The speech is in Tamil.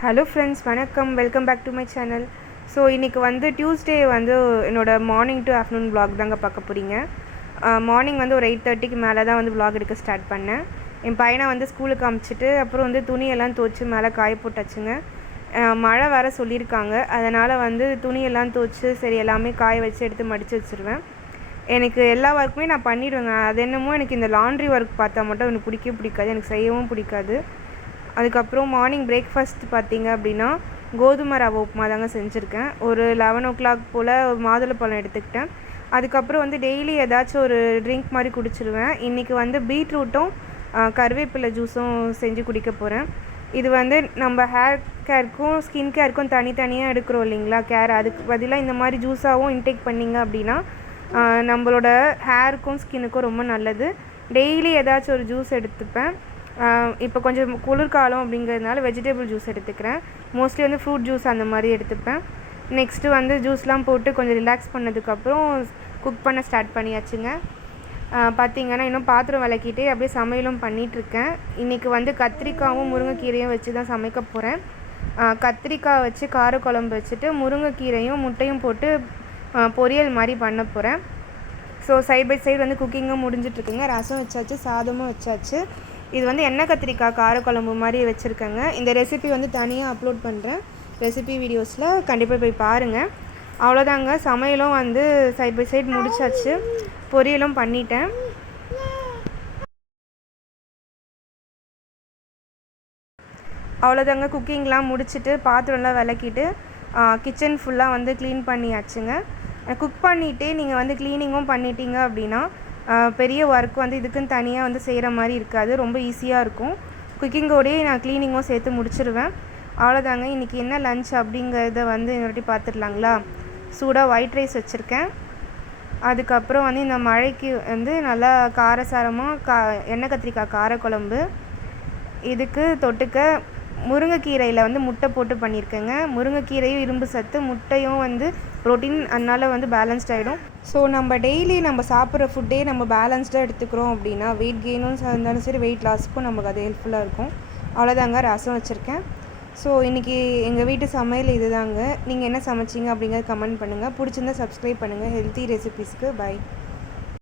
ஹலோ ஃப்ரெண்ட்ஸ் வணக்கம். Welcome back to my channel so இன்றைக்கி வந்து டியூஸ்டே வந்து என்னோடய மார்னிங் டு ஆஃப்டர்நூன் ப்ளாக் தாங்க பார்க்க போகிறீங்க மார்னிங் வந்து ஒரு எயிட் தேர்ட்டிக்கு மேலே தான் வந்து ப்ளாக் எடுக்க ஸ்டார்ட் பண்ணேன். என் பையனை வந்து ஸ்கூலுக்கு அமுச்சிட்டு அப்புறம் வந்து துணியெல்லாம் துவச்சி மேலே காய போட்டாச்சுங்க. மழை வர சொல்லியிருக்காங்க. அதனால் வந்து துணியெல்லாம் துவச்சி சரி எல்லாமே காய வச்சு எடுத்து மடித்து வச்சுருவேன். எனக்கு எல்லா ஒர்க்குமே நான் பண்ணிவிடுவேங்க அது என்னமோ எனக்கு இந்த லாண்ட்ரி ஒர்க் பார்த்தா மட்டும் எனக்கு பிடிக்கவே பிடிக்காது. எனக்கு செய்யவும் பிடிக்காது. அதுக்கப்புறம் மார்னிங் பிரேக்ஃபாஸ்ட் பார்த்தீங்க அப்படின்னா கோதுமை ரவை உப்புமா தாங்க செஞ்சுருக்கேன். ஒரு லெவன் ஓ கிளாக் போல் மாதுளப்பழம் எடுத்துக்கிட்டேன். அதுக்கப்புறம் வந்து டெய்லி ஏதாச்சும் ஒரு ட்ரிங்க் மாதிரி குடிச்சிருவேன். இன்றைக்கி வந்து பீட்ரூட்டும் கருவேப்பிலை ஜூஸும் செஞ்சு குடிக்க போகிறேன் இது வந்து நம்ம ஹேர் கேருக்கும் ஸ்கின் கேருக்கும் தனித்தனியாக எடுக்கிறோம் இல்லைங்களா? கேர் அதுக்கு பதிலாக இந்த மாதிரி ஜூஸாகவும் இன்டேக் பண்ணிங்க அப்படின்னா நம்மளோட ஹேருக்கும் ஸ்கின்னுக்கும் ரொம்ப நல்லது. டெய்லி ஏதாச்சும் ஒரு ஜூஸ் எடுத்துப்பேன். இப்போ கொஞ்சம் குளிர்காலம் அப்படிங்கிறதுனால வெஜிடபிள் ஜூஸ் எடுத்துக்கிறேன். மோஸ்ட்லி வந்து ஃப்ரூட் ஜூஸ் அந்த மாதிரி எடுத்துப்பேன். நெக்ஸ்ட்டு வந்து ஜூஸ்லாம் போட்டு கொஞ்சம் ரிலாக்ஸ் பண்ணதுக்கப்புறம் குக் பண்ண ஸ்டார்ட் பண்ணியாச்சுங்க. பார்த்திங்கன்னா பார்த்தீங்கன்னா இன்னும் பாத்திரம் விளக்கிட்டே அப்படியே சமையலும் பண்ணிகிட்ருக்கேன் இன்றைக்கி வந்து கத்திரிக்காவும் முருங்கைக்கீரையும் வச்சு தான் சமைக்க போகிறேன் கத்திரிக்காய் வச்சு காரக்குழம்பு வச்சுட்டு முருங்கைக்கீரையும் முட்டையும் போட்டு பொரியல் மாதிரி பண்ண போகிறேன் ஸோ சைட் பை சைடு வந்து குக்கிங்கும் முடிஞ்சிட்ருக்குங்க ரசம் வச்சாச்சு சாதமும் வச்சாச்சு. இது வந்து எண்ணெய் கத்திரிக்காய் காரக்குழம்பு மாதிரி வச்சுருக்கேங்க. இந்த ரெசிபி வந்து தனியாக அப்லோட் பண்ணுறேன் ரெசிபி வீடியோஸில் கண்டிப்பாக போய் பாருங்கள் அவ்வளோதாங்க. சமையலும் வந்து சைட் பை சைட் முடிச்சாச்சு. பொரியலும் பண்ணிட்டேன். அவ்வளோதாங்க. குக்கிங்லாம் முடிச்சுட்டு பாத்திரம்லாம் விளக்கிட்டு கிச்சன் ஃபுல்லாக வந்து க்ளீன் பண்ணியாச்சுங்க. குக் பண்ணிவிட்டு நீங்கள் வந்து க்ளீனிங்கும் பண்ணிட்டீங்க அப்படின்னா பெரிய ஒர்க் வந்து இதுக்குன்னு தனியாக வந்து செய்கிற மாதிரி இருக்காது. ரொம்ப ஈஸியாக இருக்கும். குக்கிங்கோடையே நான் க்ளீனிங்கும் சேர்த்து முடிச்சிருவேன். அவ்வளோதாங்க இன்றைக்கி என்ன லஞ்ச் அப்படிங்கிறத வந்து இன்னொருட்டி பார்த்துடலாங்களா சூடாக ஒயிட் ரைஸ் வச்சுருக்கேன். அதுக்கப்புறம் வந்து இந்த மழைக்கு வந்து நல்லா காரசாரமாக கா எண்ணெய் கத்திரிக்காய் காரக்குழம்பு. இதுக்கு தொட்டுக்க முருங்கைக்கீரையில் வந்து முட்டை போட்டு பண்ணியிருக்கேங்க. முருங்கைக்கீரையும் இரும்பு சத்து முட்டையும் வந்து ப்ரோட்டீன் அதனால் வந்து பேலன்ஸ்ட் ஆகிடும் ஸோ நம்ம டெய்லி நம்ம சாப்பிட்ற ஃபுட்டே நம்ம பேலன்ஸ்டாக எடுத்துக்கிறோம் அப்படின்னா வெயிட் கெயினும் இருந்தாலும் சரி வெயிட் லாஸுக்கும் நமக்கு அது ஹெல்ப்ஃபுல்லாக இருக்கும். அவ்வளோதாங்க ரசம் வச்சுருக்கேன். ஸோ இன்றைக்கி எங்கள் வீட்டு சமையல் இதுதாங்க. நீங்கள் என்ன சமைச்சிங்க அப்படிங்கிறத கமெண்ட் பண்ணுங்கள் பிடிச்சிருந்தா சப்ஸ்கிரைப் பண்ணுங்கள் ஹெல்த்தி ரெசிபீஸ்க்கு பை